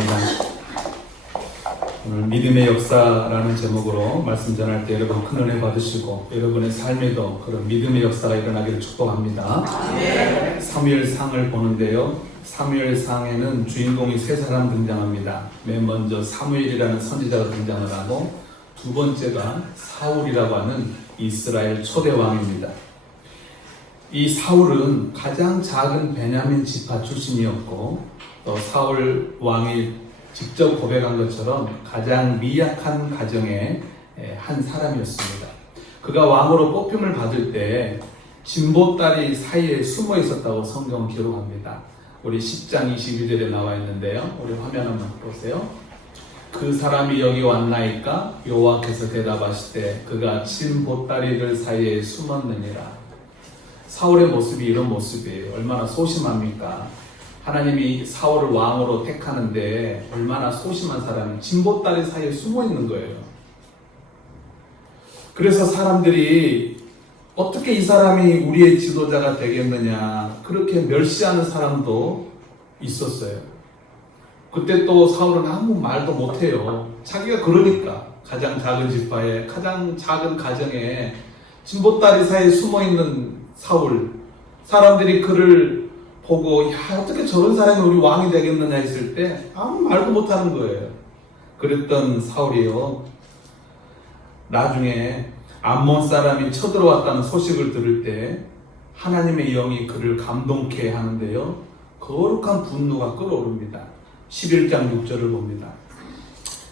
감사합니다. 오늘 믿음의 역사라는 제목으로 말씀 전할 때 여러분 큰 은혜 받으시고 여러분의 삶에도 그런 믿음의 역사가 일어나기를 축복합니다. 사무엘상을 보는데요, 사무엘상에는 주인공이 세 사람 등장합니다. 맨 먼저 사무엘이라는 선지자가 등장을 하고, 두 번째가 사울이라고 하는 이스라엘 초대 왕입니다. 이 사울은 가장 작은 베냐민 지파 출신이었고, 또 사울 왕이 직접 고백한 것처럼 가장 미약한 가정의 한 사람이었습니다. 그가 왕으로 뽑힘을 받을 때 진보다리 사이에 숨어 있었다고 성경은 기록합니다. 우리 10장 22절에 나와 있는데요, 우리 화면 한번 보세요. 그 사람이 여기 왔나이까? 여호와께서 대답하시되 그가 진보다리들 사이에 숨었느니라. 사울의 모습이 이런 모습이에요. 얼마나 소심합니까? 하나님이 사울을 왕으로 택하는데 얼마나 소심한 사람이 진보다리 사이에 숨어 있는 거예요. 그래서 사람들이 어떻게 이 사람이 우리의 지도자가 되겠느냐, 그렇게 멸시하는 사람도 있었어요. 그때 또 사울은 아무 말도 못해요. 자기가 그러니까 가장 작은 지파에, 가장 작은 가정에 진보다리 사이에 숨어있는 사울, 사람들이 그를 보고 야, 어떻게 저런 사람이 우리 왕이 되겠느냐 했을 때 아무 말도 못하는 거예요. 그랬던 사울이요, 나중에 암몬 사람이 쳐들어왔다는 소식을 들을 때 하나님의 영이 그를 감동케 하는데요, 거룩한 분노가 끓어오릅니다. 11장 6절을 봅니다.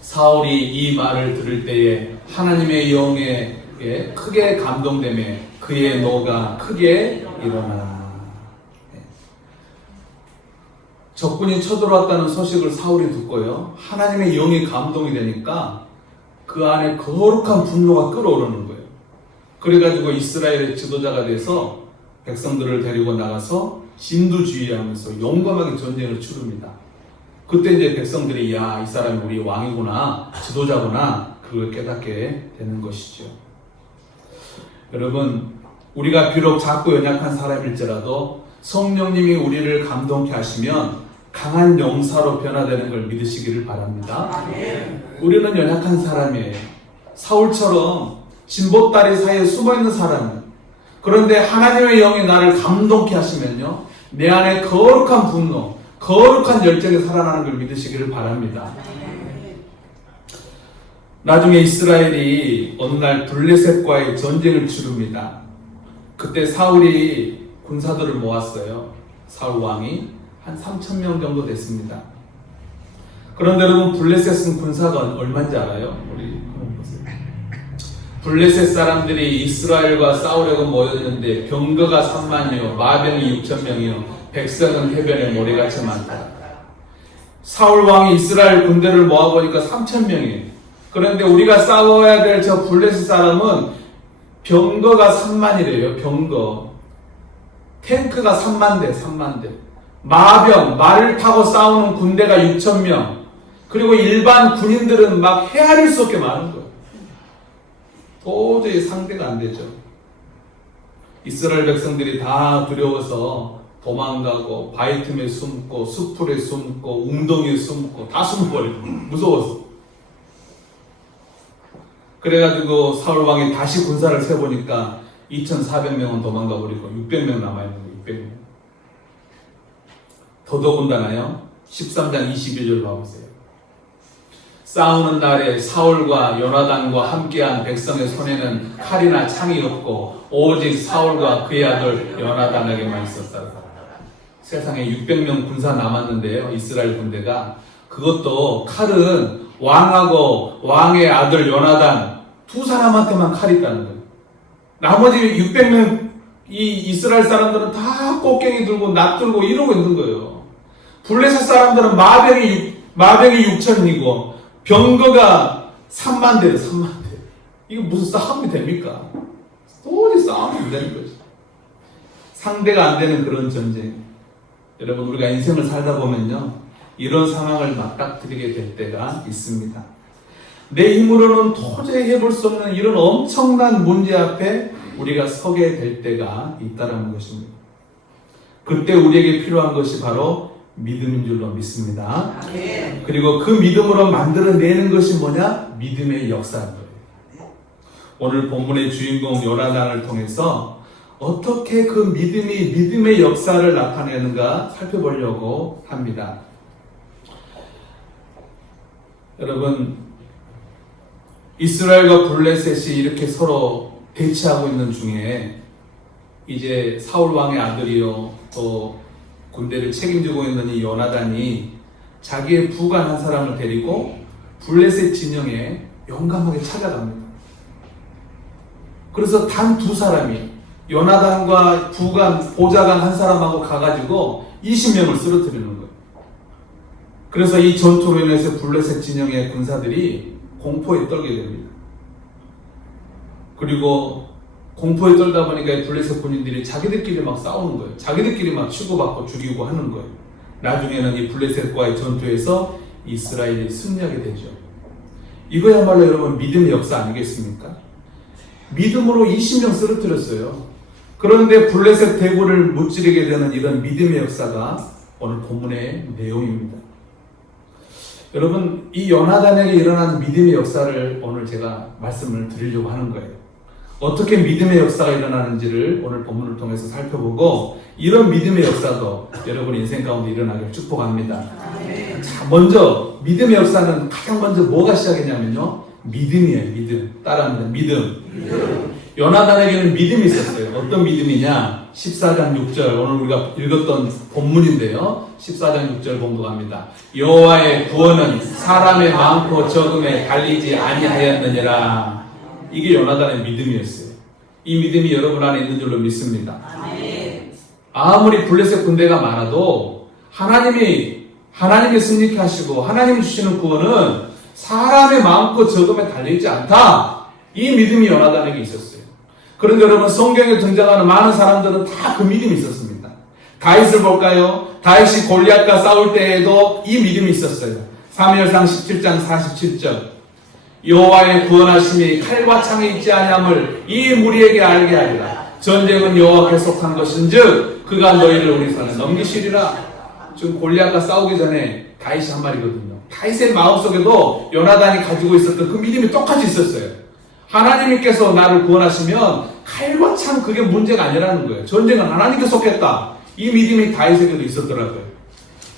사울이 이 말을 들을 때에 하나님의 영에 크게 감동되며 그의 노가 크게 일어나. 적군이 쳐들어왔다는 소식을 사울이 듣고요, 하나님의 영이 감동이 되니까 그 안에 거룩한 분노가 끓어오르는 거예요. 그래가지고 이스라엘의 지도자가 돼서 백성들을 데리고 나가서 진두지휘하면서 용감하게 전쟁을 치릅니다. 그때 이제 백성들이 야, 이 사람이 우리 왕이구나, 지도자구나, 그걸 깨닫게 되는 것이죠. 여러분, 우리가 비록 작고 연약한 사람일지라도 성령님이 우리를 감동케 하시면 강한 용사로 변화되는 걸 믿으시기를 바랍니다. 우리는 연약한 사람이에요. 사울처럼 진보다리 사이에 숨어있는 사람은, 그런데 하나님의 영이 나를 감동케 하시면요, 내 안에 거룩한 분노, 거룩한 열정이 살아나는 걸 믿으시기를 바랍니다. 나중에 이스라엘이 어느 날 블레셋과의 전쟁을 치릅니다. 그때 사울이 군사들을 모았어요. 사울 왕이 한 3,000명 정도 됐습니다. 그런데 여러분, 블레셋은 군사가 얼마인지 알아요? 우리 한번 보세요. 블레셋 사람들이 이스라엘과 싸우려고 모였는데 병거가 3만이요, 마병이 6,000명이요, 백성은 해변에 모래같이 많다. 사울 왕이 이스라엘 군대를 모아보니까 3,000명이에요. 그런데 우리가 싸워야 될 저 블레셋 사람은 병거가 3만이래요. 병거. 탱크가 3만 대, 3만 대. 마병, 말을 타고 싸우는 군대가 6,000명. 그리고 일반 군인들은 막 헤아릴 수 없게 많은 거예요. 도저히 상대가 안 되죠. 이스라엘 백성들이 다 두려워서 도망가고, 바위 틈에 숨고, 수풀에 숨고, 웅덩이에 숨고, 다 숨어버리고, 무서워서. 그래가지고 사울왕이 다시 군사를 세보니까 2,400명은 도망가버리고 600명 남아있는 거예요. 600명. 더더군다나요, 13장 21절 봐보세요. 싸우는 날에 사울과 요나단과 함께한 백성의 손에는 칼이나 창이 없고 오직 사울과 그의 아들 요나단에게만 있었다. 세상에 600명 군사 남았는데요, 이스라엘 군대가. 그것도 칼은 왕하고 왕의 아들 요나단 두 사람한테만 칼이 있다는 거예요. 나머지 600명 이 이스라엘 사람들은 다 꽃갱이 들고 낫 들고 이러고 있는 거예요. 블레셋 사람들은 마병이 6,000이고 병거가 3만 대예요. 3만 대. 이거 무슨 싸움이 됩니까? 도저히 싸움이 안 되는 거죠. 상대가 안 되는 그런 전쟁. 여러분, 우리가 인생을 살다 보면요, 이런 상황을 맞닥뜨리게 될 때가 있습니다. 내 힘으로는 도저히 해볼 수 없는 이런 엄청난 문제 앞에 우리가 서게 될 때가 있다는 것입니다. 그때 우리에게 필요한 것이 바로 믿음인 줄로 믿습니다. 그리고 그 믿음으로 만들어내는 것이 뭐냐? 믿음의 역사인 거예요. 오늘 본문의 주인공 요나단을 통해서 어떻게 그 믿음이 믿음의 역사를 나타내는가 살펴보려고 합니다. 여러분, 이스라엘과 블레셋이 이렇게 서로 대치하고 있는 중에 이제 사울 왕의 아들이요 또 군대를 책임지고 있는 이 요나단이 자기의 부관 한 사람을 데리고 블레셋 진영에 용감하게 찾아갑니다. 그래서 단 두 사람이 요나단과 부관, 보좌관 한 사람하고 가가지고 20명을 쓰러뜨리는 거예요. 그래서 이 전투로 인해서 블레셋 진영의 군사들이 공포에 떨게 됩니다. 그리고 공포에 떨다 보니까 블레셋 군인들이 자기들끼리 막 싸우는 거예요. 자기들끼리 막 치고받고 죽이고 하는 거예요. 나중에는 이 블레셋과의 전투에서 이스라엘이 승리하게 되죠. 이거야말로 여러분 믿음의 역사 아니겠습니까? 믿음으로 20명 쓰러뜨렸어요. 그런데 블레셋 대군을 무찌르게 되는 이런 믿음의 역사가 오늘 본문의 내용입니다. 여러분, 이 요나단에게 일어난 믿음의 역사를 오늘 제가 말씀을 드리려고 하는 거예요. 어떻게 믿음의 역사가 일어나는지를 오늘 본문을 통해서 살펴보고 이런 믿음의 역사도 여러분 인생 가운데 일어나길 축복합니다. 자, 먼저 믿음의 역사는 가장 먼저 뭐가 시작이냐면요, 믿음이에요. 믿음. 따라합니다. 믿음. 요나단에게는 믿음이 있었어요. 어떤 믿음이냐? 14장 6절, 오늘 우리가 읽었던 본문인데요. 14장 6절 봉독합니다. 여호와의 구원은 사람의 많고 적음에 달리지 아니하였느니라. 이게 요나단의 믿음이었어요. 이 믿음이 여러분 안에 있는 줄로 믿습니다. 아무리 블레셋 군대가 많아도 하나님이 승리케 하시고 하나님이 주시는 구원은 사람의 많고 적음에 달려있지 않다. 이 믿음이 요나단에게 있었어요. 그런데 여러분, 성경에 등장하는 많은 사람들은 다 그 믿음이 있었습니다. 다윗을 볼까요? 다윗이 골리앗과 싸울 때에도 이 믿음이 있었어요. 사무엘상 17장 47절, 여호와의 구원하심이 칼과 창에 있지 아니함을 이 무리에게 알게 하리라. 전쟁은 여호와께 속한 것인즉 그가 너희를 우리 손에 넘기시리라. 지금 골리앗과 싸우기 전에 다윗이 한 말이거든요. 다윗의 마음속에도 요나단이 가지고 있었던 그 믿음이 똑같이 있었어요. 하나님께서 나를 구원하시면 칼과 창 그게 문제가 아니라는 거예요. 전쟁은 하나님께 속했다. 이 믿음이 다윗에게도 있었더라고요.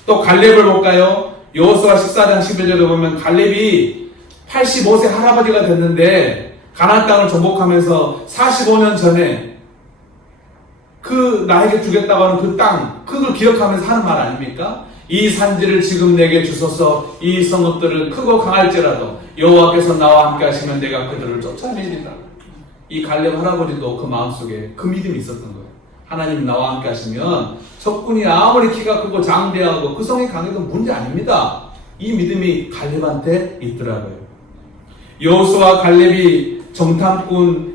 또 갈렙을 볼까요? 여호수아 14장 11절에 보면 갈렙이 85세 할아버지가 됐는데 가나안 땅을 정복하면서 45년 전에 그 나에게 주겠다고 하는 그 땅, 그걸 기억하면서 하는 말 아닙니까? 이 산지를 지금 내게 주소서. 이 성읍들을 크고 강할지라도 여호와께서 나와 함께 하시면 내가 그들을 쫓아내리라. 이 갈렙 할아버지도 그 마음속에 그 믿음이 있었던 거예요. 하나님 나와 함께 하시면 적군이 아무리 키가 크고 장대하고 그 성이 강해도 문제 아닙니다. 이 믿음이 갈렙한테 있더라고요. 여호수아 갈렙이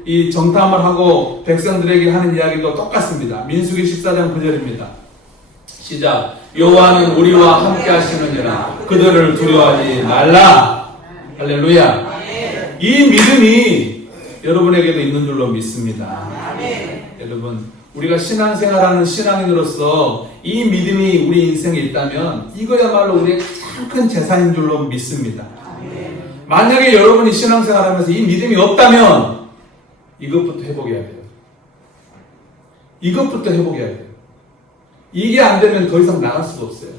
이 정탐을 하고 백성들에게 하는 이야기도 똑같습니다. 민수기 14장 9절입니다. 시작. 여호와는 우리와 함께 하시느니라. 그들을 두려워하지 말라. 할렐루야. 이 믿음이 여러분에게도 있는 줄로 믿습니다. 여러분, 우리가 신앙생활하는 신앙인으로서 이 믿음이 우리 인생에 있다면 이거야말로 우리의 가장 큰 재산인 줄로 믿습니다. 만약에 여러분이 신앙생활하면서 이 믿음이 없다면 이것부터 회복해야 돼요. 이것부터 회복해야 돼요. 이게 안 되면 더 이상 나갈 수가 없어요.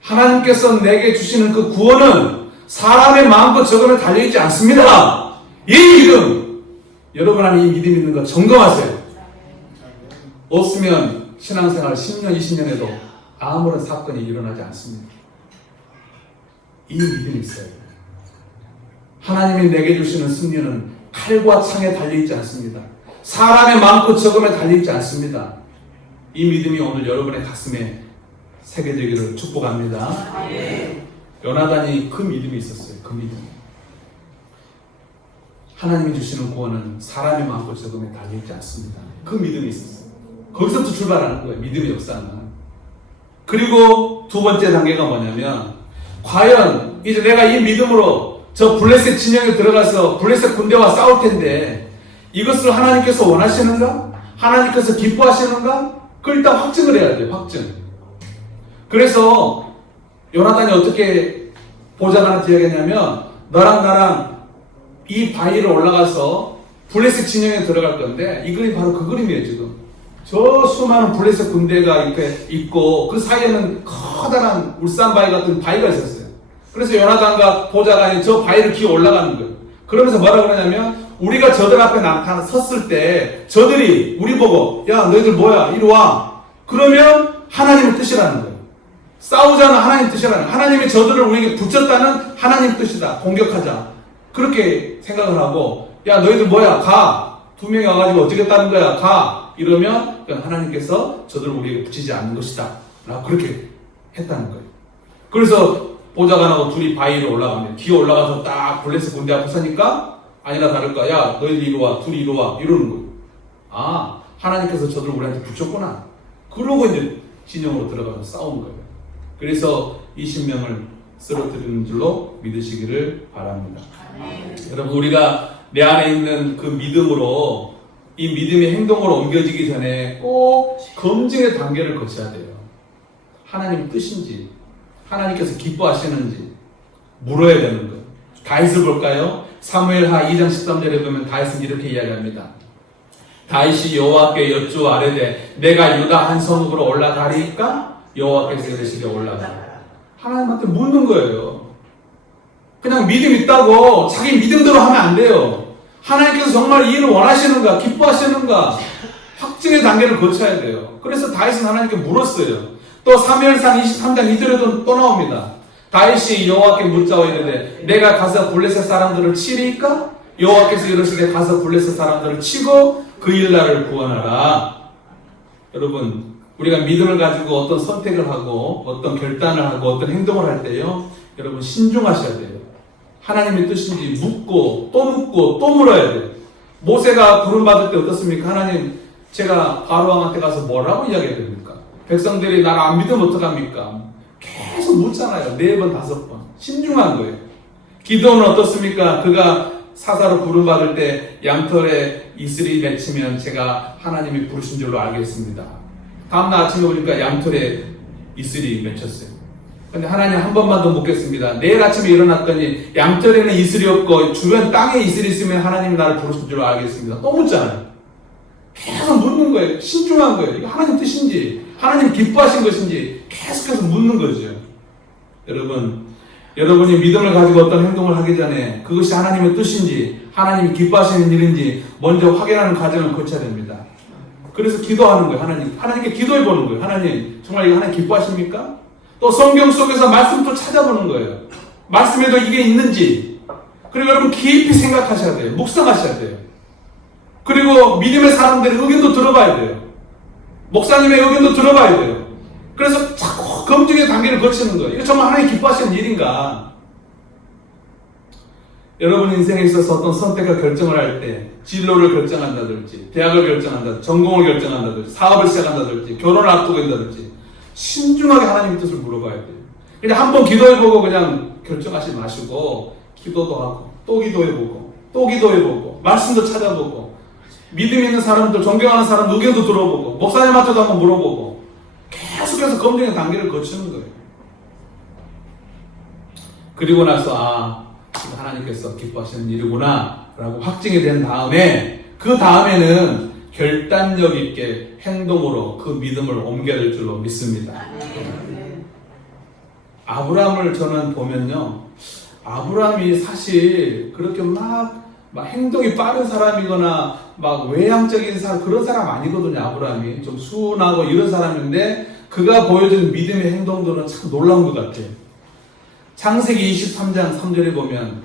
하나님께서 내게 주시는 그 구원은 사람의 마음과 적음에 달려있지 않습니다. 이 믿음, 여러분 안에 이 믿음 있는 거 점검하세요. 없으면 신앙생활 10년, 20년 해도 아무런 사건이 일어나지 않습니다. 이 믿음이 있어요. 하나님이 내게 주시는 승리는 칼과 창에 달려있지 않습니다. 사람의 많고 적음에 달려있지 않습니다. 이 믿음이 오늘 여러분의 가슴에 새겨지기를 축복합니다. 요나단이 그 믿음이 있었어요. 그 믿음. 하나님이 주시는 구원은 사람의 많고 적음에 달려있지 않습니다. 그 믿음이 있었어요. 거기서부터 출발하는 거예요. 믿음의 역사는. 그리고 두 번째 단계가 뭐냐면, 과연 이제 내가 이 믿음으로 저 블레셋 진영에 들어가서 블레셋 군대와 싸울 텐데 이것을 하나님께서 원하시는가? 하나님께서 기뻐하시는가? 그걸 일단 확증을 해야 돼요. 확증. 그래서 요나단이 어떻게 보좌관한테 이야기했냐면 너랑 나랑 이 바위를 올라가서 블레셋 진영에 들어갈 건데 이 그림이 바로 그 그림이에요. 지금 저 수많은 블레셋 군대가 이렇게 있고 그 사이에는 커다란 울산 바위 같은 바위가 있었어요. 그래서 요나단과 보좌관이 저 바위를 기어 올라가는 거예요. 그러면서 뭐라 그러냐면 우리가 저들 앞에 나타나 섰을 때 저들이 우리 보고 야 너희들 뭐야 이리 와 그러면 하나님의 뜻이라는 거예요. 싸우자는 하나님 뜻이라는 거예요. 하나님이 저들을 우리에게 붙였다는 하나님 뜻이다. 공격하자 그렇게 생각을 하고 야 너희들 뭐야 가 2명이 와가지고 어쩌겠다는 거야 가 이러면 하나님께서 저들을 우리에게 붙이지 않는 것이다 라고 그렇게 했다는 거예요. 그래서 보좌관하고 둘이 바위로 올라갑니다. 기어 올라가서 딱 블레셋 군대 앞에 서니까 아니나 다를까 야 너희들 이리 와 둘이 이리 와 이러는 거예요. 아 하나님께서 저들을 우리한테 붙였구나. 그러고 이제 진영으로 들어가서 싸운 거예요. 그래서 20명을 쓰러뜨리는 줄로 믿으시기를 바랍니다. 여러분 우리가 내 안에 있는 그 믿음으로 이 믿음이 행동으로 옮겨지기 전에 꼭 검증의 단계를 거쳐야 돼요. 하나님 뜻인지 하나님께서 기뻐하시는지 물어야 되는 거예요. 다윗을 볼까요? 사무엘하 2장 13절에 보면 다윗은 이렇게 이야기합니다. 다윗이 여호와께 여쭈어 아뢰되 내가 유다 한 성읍으로 올라가리까 여호와께서 이르시되 올라가라. 하나님한테 묻는 거예요. 그냥 믿음 있다고 자기 믿음대로 하면 안 돼요. 하나님께서 정말 이 일을 원하시는가 기뻐하시는가 확증의 단계를 거쳐야 돼요. 그래서 다윗은 하나님께 물었어요. 또 사무엘상 23장 2절에도 또 나옵니다. 다윗이 여호와께 묻자오 이르되 내가 가서 블레셋 사람들을 치리까? 여호와께서 이르시되 가서 블레셋 사람들을 치고 그 일날을 구원하라. 여러분 우리가 믿음을 가지고 어떤 선택을 하고 어떤 결단을 하고 어떤 행동을 할 때요 여러분 신중하셔야 돼요. 하나님의 뜻인지 묻고 또 물어야 돼요. 모세가 부름받을 때 어떻습니까? 하나님 제가 바로왕한테 가서 뭐라고 이야기해야 됩니까? 백성들이 나를 안 믿으면 어떡합니까? 계속 묻잖아요. 4번 5번 신중한 거예요. 기도는 어떻습니까? 그가 사사로 부름받을 때 양털에 이슬이 맺히면 제가 하나님이 부르신 줄로 알겠습니다. 다음날 아침에 보니까 양털에 이슬이 맺혔어요. 근데 하나님 한 번만 더 묻겠습니다. 내일 아침에 일어났더니 양털에는 이슬이 없고 주변 땅에 이슬이 있으면 하나님이 나를 부르신 줄로 알겠습니다. 또 묻잖아요. 계속 묻는 거예요. 신중한 거예요. 이거 하나님 뜻인지 하나님 기뻐하신 것인지 계속해서 묻는 거죠. 여러분이 믿음을 가지고 어떤 행동을 하기 전에 그것이 하나님의 뜻인지 하나님이 기뻐하시는 일인지 먼저 확인하는 과정을 거쳐야 됩니다. 그래서 기도하는 거예요. 하나님께 기도해 보는 거예요. 하나님 정말 이거 하나님 기뻐하십니까? 또 성경 속에서 말씀도 찾아보는 거예요. 말씀에도 이게 있는지. 그리고 여러분 깊이 생각하셔야 돼요. 묵상하셔야 돼요. 그리고 믿음의 사람들의 의견도 들어봐야 돼요. 목사님의 의견도 들어봐야 돼요. 그래서 자꾸 검증의 단계를 거치는 거예요. 이거 정말 하나님 기뻐하시는 일인가? 여러분 인생에 있어서 어떤 선택과 결정을 할 때 진로를 결정한다든지 대학을 결정한다든지 전공을 결정한다든지 사업을 시작한다든지 결혼을 앞두고 있다든지 신중하게 하나님의 뜻을 물어봐야 돼요. 그냥 한번 기도해보고 그냥 결정하지 마시고 기도도 하고 또 기도해보고 또 기도해보고 말씀도 찾아보고 믿음 있는 사람들 존경하는 사람 의견도 들어보고 목사님한테도 한번 물어보고 계속해서 검증의 단계를 거치는 거예요. 그리고 나서 하나님께서 기뻐하시는 일이구나 라고 확증이 된 다음에 그 다음에는 결단력 있게 행동으로 그 믿음을 옮겨야 될 줄로 믿습니다. 아브라함을 저는 보면요 아브라함이 사실 그렇게 막 행동이 빠른 사람이거나 막 외향적인 사람 그런 사람 아니거든요. 아브라함이 좀 순하고 이런 사람인데 그가 보여준 믿음의 행동들은 참 놀라운 것 같아요. 창세기 23장 3절에 보면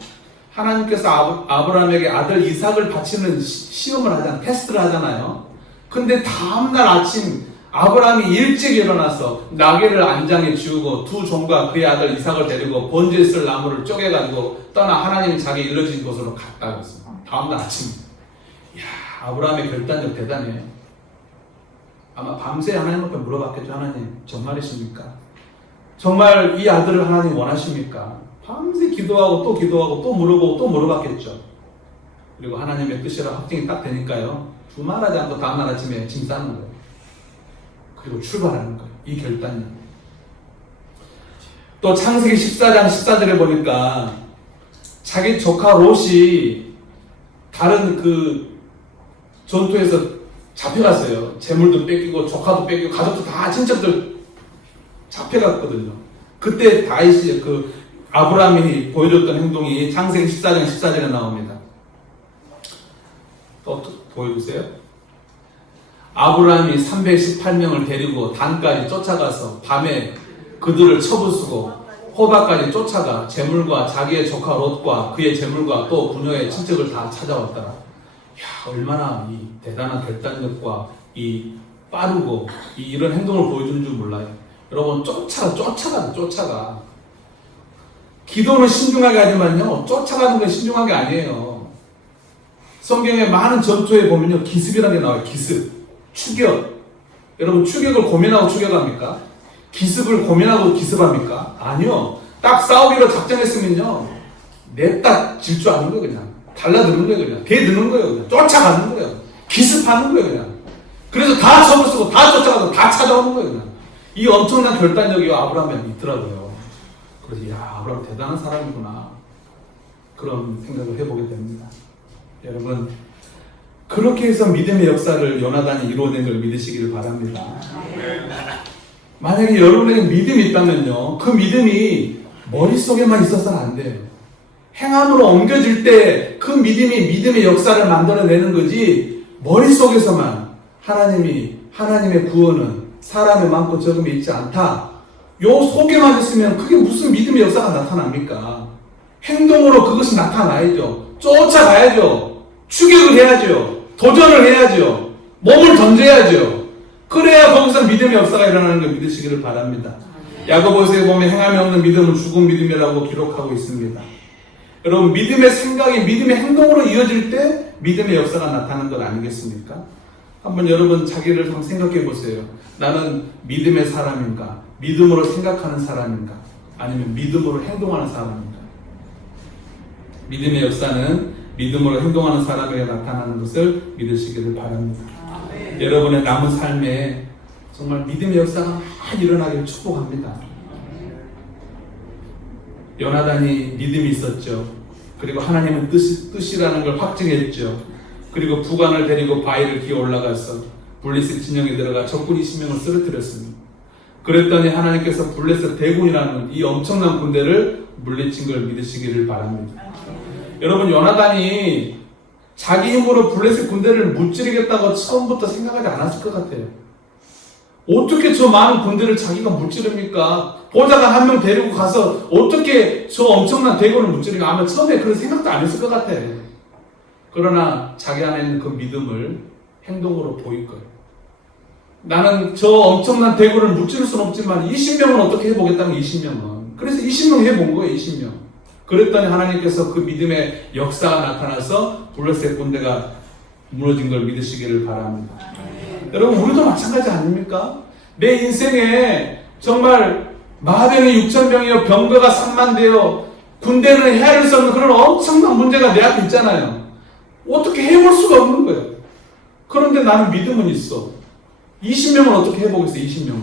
하나님께서 아브라함에게 아들 이삭을 바치는 시험을 하잖아요. 테스트를 하잖아요. 근데 다음날 아침 아브라함이 일찍 일어나서 나귀를 안장에 지우고 두 종과 그의 아들 이삭을 데리고 번제에 쓸 나무를 쪼개가지고 떠나 하나님이 자기 일러주신 곳으로 갔다고 했어요. 다음날 아침. 이야, 아브라함의 결단력 대단해요. 아마 밤새 하나님 앞에 물어봤겠죠. 하나님 정말이십니까? 정말 이 아들을 하나님 원하십니까? 밤새 기도하고 또 물어보고 또 물어봤겠죠. 그리고 하나님의 뜻이라 확증이 딱 되니까요. 두말하지 않고 다음날 아침에 짐 싸는 거예요. 그리고 출발하는 거예요. 이 결단력. 또 창세기 14장 14절에 보니까 자기 조카 롯이 다른 그 전투에서 잡혀갔어요. 재물도 뺏기고 조카도 뺏기고 가족도 다 친척들 잡혀갔거든요. 그때 다윗이 그 아브라함이 보여줬던 행동이 창세기 14장 14절에 나옵니다. 또 보여주세요. 아브라함이 318명을 데리고 단까지 쫓아가서 밤에 그들을 쳐부수고 호바까지 쫓아가 재물과 자기의 조카 롯과 그의 재물과 또 부녀의 친척을 다 찾아왔더라. 야, 얼마나 이 대단한 결단력과 이 빠르고 이런 행동을 보여주는 줄 몰라요. 여러분 쫓아가. 기도는 신중하게 하지만요, 쫓아가는 건 신중하게 아니에요. 성경에 많은 전투에 보면요, 기습이라는 게 나와요. 기습, 추격. 여러분 추격을 고민하고 추격합니까? 기습을 고민하고 기습합니까? 아니요. 딱 싸우기로 작정했으면요, 냅다 질 줄 아는 거예요. 그냥 달라드는 거예요. 그냥 대드는 거예요. 그냥 쫓아가는 거예요. 기습하는 거예요. 그냥. 그래서 다 첩을 쓰고 다 쫓아가서 다 찾아오는 거예요. 그냥. 이 엄청난 결단력이 아브라함에 있더라고요. 그래서 야, 아브라함 대단한 사람이구나, 그런 생각을 해보게 됩니다. 여러분, 그렇게 해서 믿음의 역사를 요나단이 이루어낸 걸 믿으시기를 바랍니다. 만약에 여러분에게 믿음이 있다면요, 그 믿음이 머릿속에만 있어서는 안 돼요. 행함으로 옮겨질 때 그 믿음이 믿음의 역사를 만들어내는 거지, 머릿속에서만 하나님의 구원은 사람의 많고 적음에 있지 않다, 요 속에만 있으면 그게 무슨 믿음의 역사가 나타납니까? 행동으로 그것이 나타나야죠. 쫓아가야죠. 추격을 해야죠. 도전을 해야죠. 몸을 던져야죠. 그래야 거기서 믿음의 역사가 일어나는 걸 믿으시기를 바랍니다. 야고보서에 보면 행함이 없는 믿음은 죽은 믿음이라고 기록하고 있습니다. 여러분, 믿음의 생각이 믿음의 행동으로 이어질 때 믿음의 역사가 나타나는 것 아니겠습니까? 한번 여러분 자기를 한번 생각해 보세요. 나는 믿음의 사람인가? 믿음으로 생각하는 사람인가? 아니면 믿음으로 행동하는 사람인가? 믿음의 역사는 믿음으로 행동하는 사람에게 나타나는 것을 믿으시기를 바랍니다. 여러분의 남은 삶에 정말 믿음의 역사가 많이 일어나기를 축복합니다. 요나단이 믿음이 있었죠. 그리고 하나님은 뜻이라는 걸 확증했죠. 그리고 부관을 데리고 바위를 기어 올라가서 블레셋 진영에 들어가 적군 20명을 쓰러뜨렸습니다. 그랬더니 하나님께서 블레셋 대군이라는 이 엄청난 군대를 물리친 걸 믿으시기를 바랍니다. 여러분, 요나단이 자기 힘으로 블레셋 군대를 무찌르겠다고 처음부터 생각하지 않았을 것 같아요. 어떻게 저 많은 군대를 자기가 무찌릅니까? 보좌관 한 명 데리고 가서 어떻게 저 엄청난 대군을 무찌르까? 아마 처음에 그런 생각도 안 했을 것 같아요. 그러나 자기 안에 있는 그 믿음을 행동으로 보일 거예요. 나는 저 엄청난 대군을 무찌를 수는 없지만 20명은 어떻게 해보겠다면 20명은. 그래서 20명 해본 거예요. 20명. 그랬더니 하나님께서 그 믿음의 역사가 나타나서 블레셋 군대가 무너진 걸 믿으시기를 바랍니다. 여러분, 우리도 마찬가지 아닙니까? 내 인생에 정말 마병이 6,000명이요, 병거가 3만 대요, 군대는 헤아릴 수 없는 그런 엄청난 문제가 내 앞에 있잖아요. 어떻게 해볼 수가 없는 거예요. 그런데 나는 믿음은 있어. 20명은 어떻게 해보겠어? 20명은.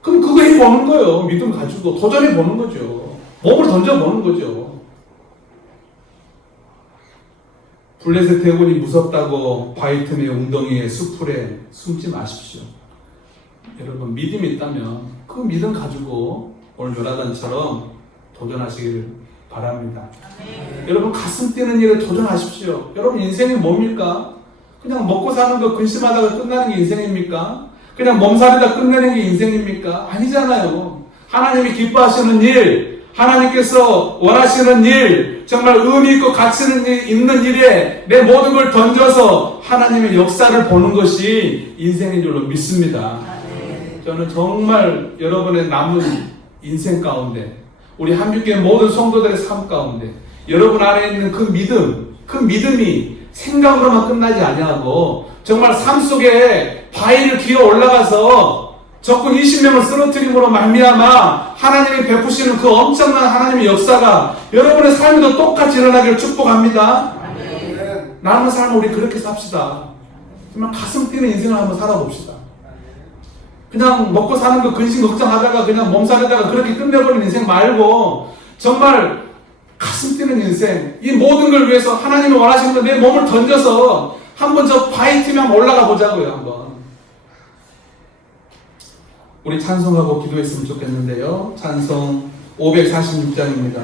그럼 그거 해보는 거예요. 믿음 가지고 도전해보는 거죠. 몸을 던져보는 거죠. 블레셋 대군이 무섭다고 바위 틈에 웅덩이에 수풀에 숨지 마십시오. 여러분, 믿음이 있다면 그 믿음 가지고 오늘 요나단처럼 도전하시기를 바랍니다. 여러분, 가슴 뛰는 일에 도전하십시오. 여러분, 인생이 뭡니까? 그냥 먹고 사는 거 근심하다가 끝나는 게 인생입니까? 그냥 몸살이다 끝내는 게 인생입니까? 아니잖아요. 하나님이 기뻐하시는 일, 하나님께서 원하시는 일, 정말 의미 있고 가치 있는 일에 내 모든 걸 던져서 하나님의 역사를 보는 것이 인생인 줄로 믿습니다. 저는 정말 여러분의 남은 인생 가운데, 우리 한빛교회 모든 성도들의 삶 가운데 여러분 안에 있는 그 믿음이 생각으로만 끝나지 아니하고 정말 삶 속에 바위를 기어 올라가서 적군 20명을 쓰러뜨림으로 말미암아 하나님이 베푸시는 그 엄청난 하나님의 역사가 여러분의 삶에도 똑같이 일어나기를 축복합니다. 남은 삶을 우리 그렇게 삽시다. 정말 가슴 뛰는 인생을 한번 살아봅시다. 그냥 먹고 사는 거 근심 걱정하다가 그냥 몸살에다가 그렇게 끝내버리는 인생 말고 정말 가슴 뛰는 인생, 이 모든 걸 위해서 하나님이 원하시는 내 몸을 던져서 한번 저 바위 틈에 올라가 보자고요. 한번 우리 찬송하고 기도했으면 좋겠는데요. 찬송 546장입니다.